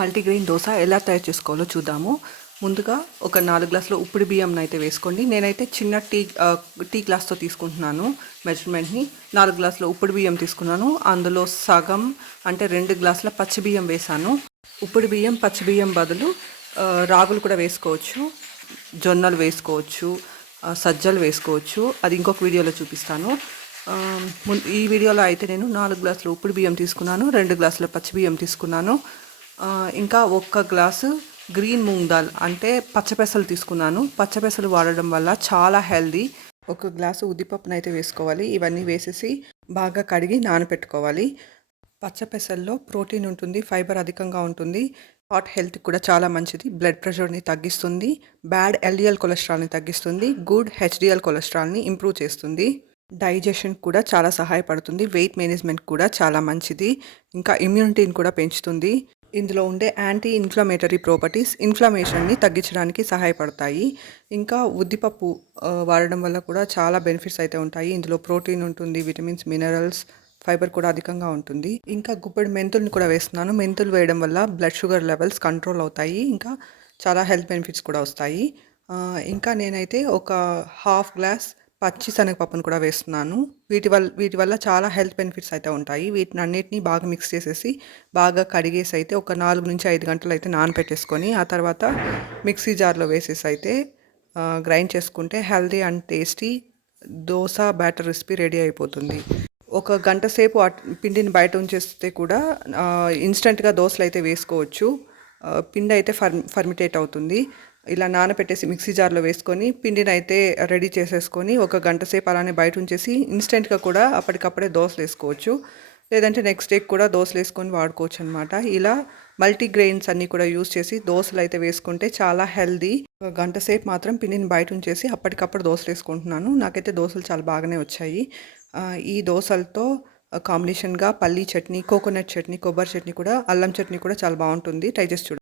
Multigrain dosa ఎలా తయారు చేసుకోవాలో చూద్దాము. ముందుగా ఒక నాలుగు గ్లాసుల ఉప్పుడు బియ్యం అయితే వేసుకోండి. నేనైతే చిన్న టీ టీ గ్లాస్తో తీసుకుంటున్నాను మెజర్మెంట్ని. నాలుగు గ్లాసుల ఉప్పుడు బియ్యం తీసుకున్నాను. అందులో సగం అంటే రెండు గ్లాసుల పచ్చి బియ్యం వేసాను ఉప్పుడు బియ్యం పచ్చి బియ్యం బదులు రాగులు కూడా వేసుకోవచ్చు. జొన్నలు వేసుకోవచ్చు సజ్జలు వేసుకోవచ్చు. అది ఇంకొక వీడియోలో చూపిస్తాను. ఈ వీడియోలో అయితే నేను నాలుగు గ్లాసులు ఉప్పుడు బియ్యం తీసుకున్నాను రెండు గ్లాసుల పచ్చి బియ్యం తీసుకున్నాను. ఇంకా ఒక్క గ్లాసు గ్రీన్ మూంగ్ దాల్ అంటే పచ్చపెసలు తీసుకున్నాను. పచ్చపెసలు వాడడం వల్ల చాలా హెల్దీ. ఒక గ్లాసు ఉద్దిపప్పును అయితే వేసుకోవాలి. ఇవన్నీ వేసేసి బాగా కడిగి నానబెట్టుకోవాలి పచ్చపెసల్లో ప్రోటీన్ ఉంటుంది ఫైబర్ అధికంగా ఉంటుంది. హార్ట్ హెల్త్ కూడా చాలా మంచిది. బ్లడ్ ప్రెషర్ని తగ్గిస్తుంది. బ్యాడ్ ఎల్డిఎల్ కొలెస్ట్రాల్ని తగ్గిస్తుంది. గుడ్ హెచ్డిఎల్ కొలెస్ట్రాల్ని ఇంప్రూవ్ చేస్తుంది. డైజెషన్ కూడా చాలా సహాయపడుతుంది. వెయిట్ మేనేజ్మెంట్ కూడా చాలా మంచిది. ఇంకా ఇమ్యూనిటీని కూడా పెంచుతుంది. ఇందులో ఉండే యాంటీ ఇన్ఫ్లమేటరీ ప్రాపర్టీస్ ఇన్ఫ్లమేషన్ని తగ్గించడానికి సహాయపడతాయి. ఇంకా ఉద్దిపప్పు వాడడం వల్ల కూడా చాలా బెనిఫిట్స్ అయితే ఉంటాయి. ఇందులో ప్రోటీన్ ఉంటుంది విటమిన్స్ మినరల్స్ ఫైబర్ కూడా అధికంగా ఉంటుంది. ఇంకా గుప్పెడు మెంతుల్ని కూడా వేస్తున్నాను. మెంతులు వేయడం వల్ల బ్లడ్ షుగర్ లెవెల్స్ కంట్రోల్ అవుతాయి. ఇంకా చాలా హెల్త్ బెనిఫిట్స్ కూడా వస్తాయి. ఇంకా నేనైతే ఒక హాఫ్ గ్లాస్ పచ్చి శనగపప్పును కూడా వేస్తున్నాను. వీటి వల్ల వీటి వల్ల చాలా హెల్త్ బెనిఫిట్స్ అయితే ఉంటాయి. వీటిని అన్నిటిని బాగా మిక్స్ చేసేసి బాగా కడిగేసి అయితే ఒక నాలుగు నుంచి ఐదు గంటలు అయితే నానబెట్టేసుకొని ఆ తర్వాత మిక్సీ జార్లో వేసేసి అయితే గ్రైండ్ చేసుకుంటే healthy and tasty dosa batter recipe ready అయిపోతుంది. ఒక గంట సేపు పిండిని బయట ఉంచేస్తే కూడా ఇన్స్టెంట్గా దోశలు అయితే వేసుకోవచ్చు. పిండి అయితే ఫర్ ఫర్మిటేట్ అవుతుంది. ఇలా నానబెట్టేసి మిక్సీ జార్లో వేసుకొని పిండిని అయితే రెడీ చేసేసుకొని ఒక గంట సేపు అలానే బయట ఉంచేసి ఇన్స్టెంట్గా కూడా అప్పటికప్పుడే దోశలు వేసుకోవచ్చు. లేదంటే నెక్స్ట్ డేకి కూడా దోశలు వేసుకొని వాడుకోవచ్చు అనమాట ఇలా మల్టీగ్రెయిన్స్ అన్నీ కూడా యూస్ చేసి దోశలు అయితే వేసుకుంటే చాలా హెల్దీ. ఒక గంట సేపు మాత్రం పిండిని బయట ఉంచేసి అప్పటికప్పుడు దోశలు వేసుకుంటున్నాను. నాకైతే దోశలు చాలా బాగానే వచ్చాయి. ఈ దోశలతో కాంబినేషన్గా పల్లీ చట్నీ కోకోనట్ చట్నీ కొబ్బరి చట్నీ కూడా అల్లం చట్నీ కూడా చాలా బాగుంటుంది. ట్రై చేసి చూడండి.